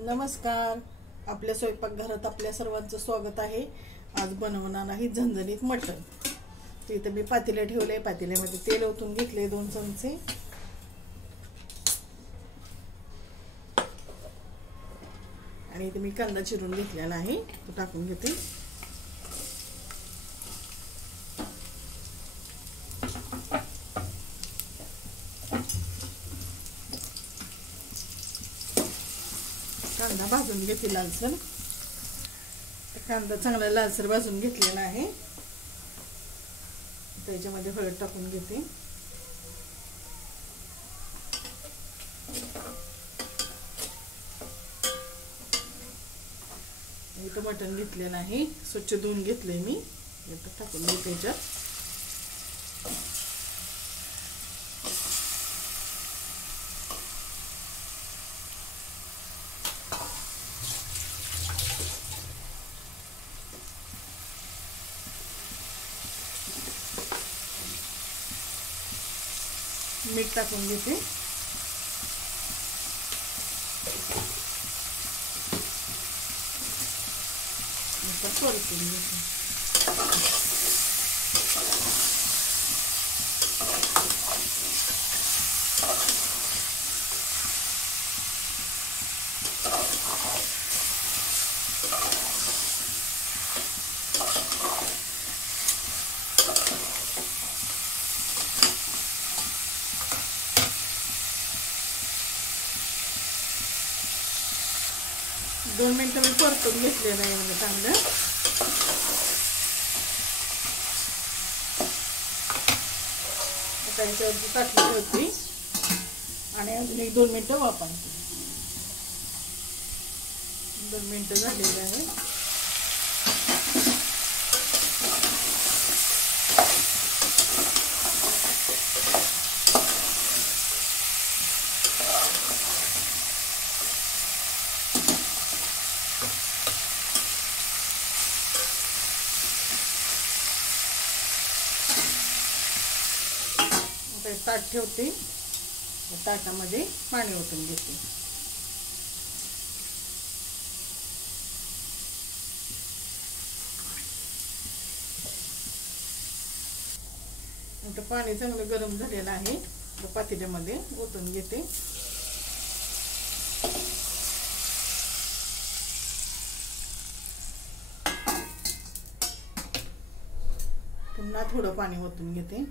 नमस्कार. आपल्या स्वयंपाकघरात आपल्या सर्वांचं स्वागत आहे. आज बनवणार आहे झणझणीत मटण. इथे मी पातेले ठेवले, पातेल्यामध्ये तेल ओतून घेतले 2 चमचे. आणि इथे मी कांदा चिरून घेतलेला आहे, तो टाकून घेते. कांदा भाजून घेते लालसर. कांदा चांगला लालसर भाजून घेतलेला आहे. त्याच्यामध्ये हळद टाकून घेते. इथं मटण घेतलेलं आहे, स्वच्छ धुवून घेतले मी. इथं टाकून घेते त्याच्यात. मीठ टाकून घेते. परतून घेते. दोन मिनिटं मी परतून घेतलेलं आहे म्हणजे चांगलं. त्याच्यावरती टाकली होती आणि अजून 1-2 मिनिटं वापरते. 2 मिनिटं झालेली आहे. ताट ठेवते. ताटामध्ये पाणी ओतून घेते. आता पाणी चांगलं गरम झालेलं आहे. पातेल्यामध्ये ओतून घेते. पुन्हा थोडं पाणी ओतून घेते.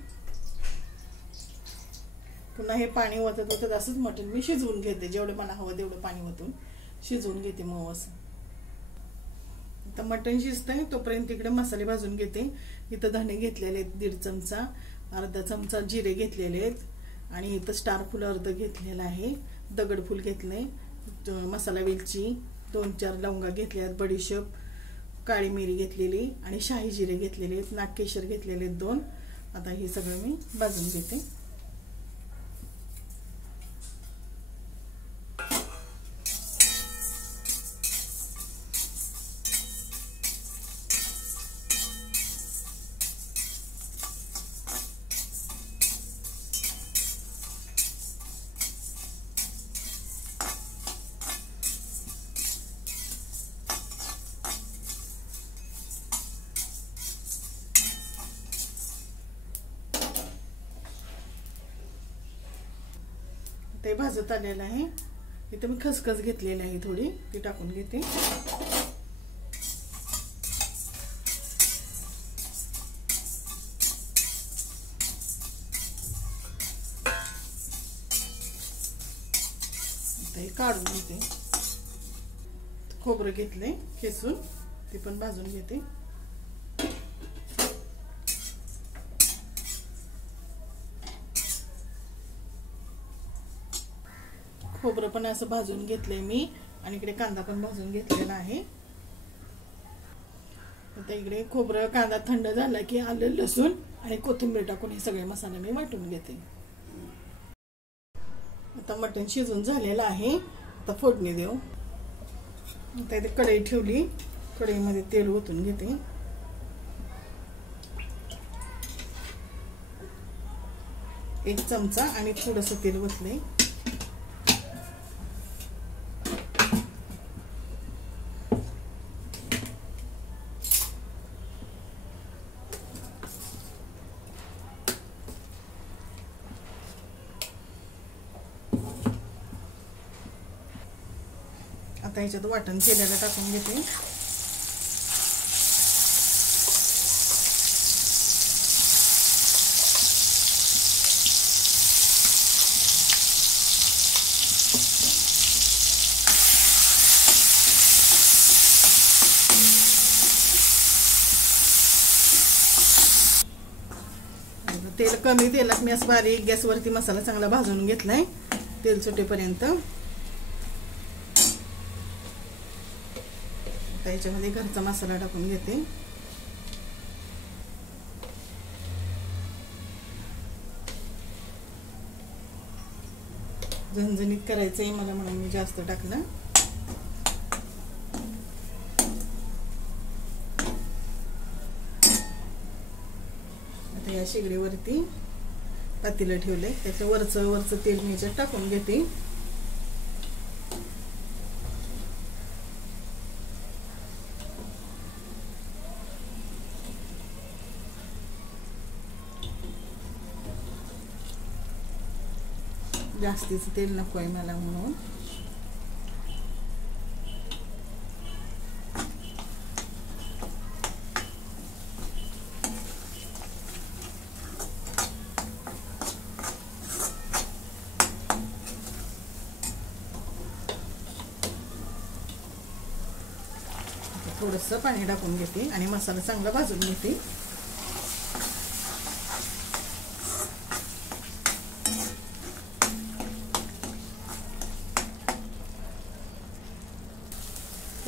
पुन्हा हे पाणी ओतत ओतत असंच मटण मी शिजवून घेते. जेवढं मला हवं तेवढं पाणी ओतून शिजवून घेते मग असं. आता मटण शिजतंय तोपर्यंत इकडे मसाले भाजून घेते. इथं धणे घेतलेले आहेत 1.5 चमचा, अर्धा चमचा जिरे घेतलेले आहेत आणि इथं स्टार फुल अर्ध घेतलेलं आहे, दगडफूल घेतले, मसाला वेलची 2-4 लवंगा घेतल्या आहेत, बडीशेप, काळी मिरी घेतलेली आणि शाही जिरे घेतलेले आहेत, नागकेशर घेतलेले आहेत 2. आता हे सगळं मी भाजून घेते. ते भाजत आलेलं आहे. इथे मी खसखस घेतलेली आहे थोडी, ती टाकून घेते. ते काढून घेते. खोबरं घेतले खेचून, ते पण भाजून घेते. खोबरं पण असं भाजून घेतलंय मी आणि इकडे कांदा पण भाजून घेतलेला आहे. आता इकडे खोबरं कांदा थंड झाला की आलं लसूण आणि कोथिंबीर टाकून हे सगळे मसाले मी वाटून घेते. आता मटण शिजून झालेलं आहे. आता फोडणी देऊ. आता इथे कढई ठेवली, कढईमध्ये तेल ओतून घेते. 1 चमचा आणि थोडंसं तेल ओतले. आता ह्याच्यात वाटण केलेलं टाकून घेते. तेल कमी तेलात मी असं बारीक गॅसवरती मसाला चांगला भाजून घेतलाय तेल सुटेपर्यंत. आता याच्यामध्ये घरचा मसाला टाकून घेते. झणझणीत करायचंय मला म्हणून मी जास्त टाकलं. या शेगडीवरती पातेलं ठेवले, त्याच्या वरचं तेल मी याच्यात टाकून घेते. जास्तीचं तेल नको आहे मला म्हणून. थोडंसं पाणी टाकून घेते आणि मसाला चांगला भाजून घेते.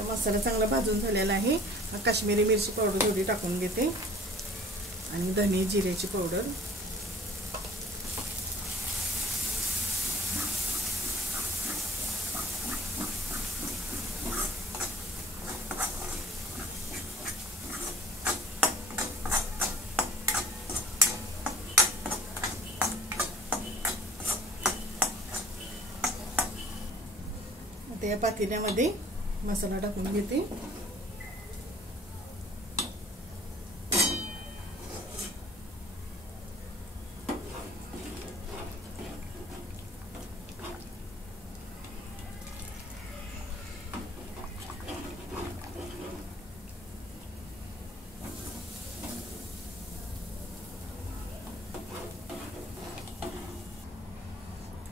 मसाला चांगला भाजून झालेला आहे. काश्मीरी मिरची पावडर थोडी टाकून घेते आणि धने जिऱ्याची पावडर. आता या पातेल्यामध्ये मसाला टाकून घेते.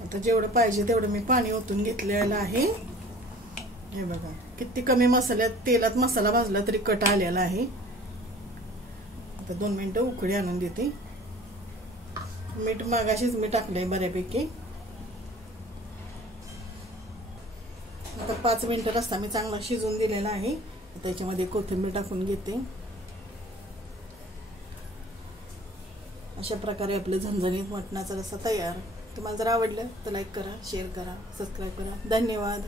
आता जेवढं पाहिजे तेवढं मी पाणी ओतून घेतलेलं आहे. हे बघा किती कमी मसाल्यात तेलात मसाला भाजला तरी कट आलेला आहे. आता 2 मिनिटं उकळी आणून देते. मीठ मागाशीच मी टाकलंय बऱ्यापैकी. आता 5 मिनिटं रस्सा मी चांगला शिजवून दिलेला आहे. आता याच्यामध्ये कोथिंबीर टाकून घेते. अशा प्रकारे आपलं झणझणीत मटणाचा रस्सा तयार. तुम्हाला जर आवडलं तर लाईक करा, शेअर करा, सबस्क्राईब करा. धन्यवाद.